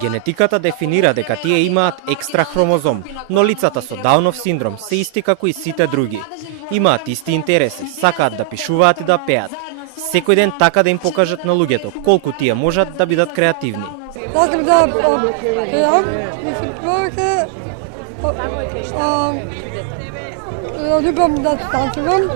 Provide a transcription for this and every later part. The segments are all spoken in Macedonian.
Генетиката дефинира дека тие имаат екстра хромозом, но лицата со Даунов синдром се исти како и сите други. Имаат исти интереси, сакаат да пишуваат и да пеат. Секој ден така да им покажат на луѓето колку тие можат да бидат креативни. Сакам да пеам, мислам повеќе, љубам да танцувам.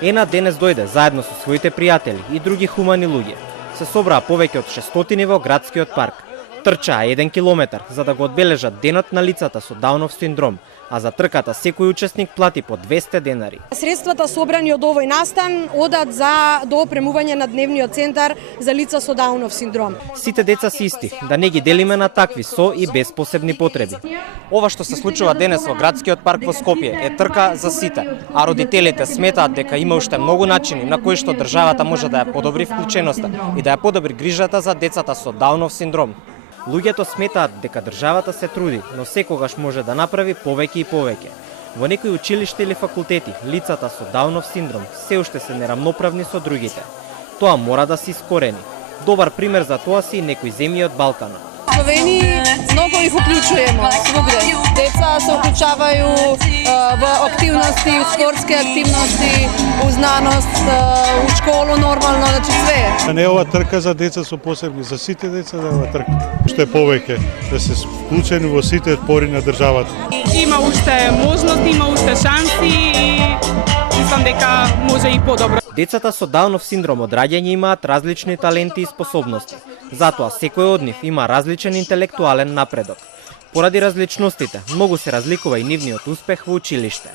Ена денес дојде заедно со своите пријатели и други хумани луѓе. Се собраа повеќе од 600 во градскиот парк. Трчаа 1 километар за да го одбележат денот на лицата со Даунов синдром, а за трката секој учесник плати по 200 денари. Средствата собрани од овој настан одат за доопремување на дневниот центар за лица со Даунов синдром. Сите деца се исти, да не ги делиме на такви со и без посебни потреби. Ова што се случува денес во градскиот парк во Скопје е трка за сите, а родителите сметаат дека има уште многу начини на кои што државата може да ја подобри вклученоста и да ја подобри грижата за децата со Даунов синдром. Луѓето сметаат дека државата се труди, но секогаш може да направи повеќе и повеќе. Во некои училишта или факултети, лицата со Даунов синдром се уште се нерамноправни со другите. Тоа мора да се искорени. Добар пример за тоа се и некои земји од Балкана. Словени многу их уклучуваме свугде. Деца се уклучавају во активности, спортски активности, у знаност, у школу нормално, значи све. Не е ова трка за деца со посебни, за сите деца да е ова трка. Што е повеќе да се вклучени во сите пори на државата. Има уште можности, има уште шанси и мислам дека може и подобро. Децата со Даунов синдром од раѓање имаат различни таленти и способности. Затоа секој од нив има различен интелектуален напредок. Поради различностите, многу се разликува и нивниот успех во училиште.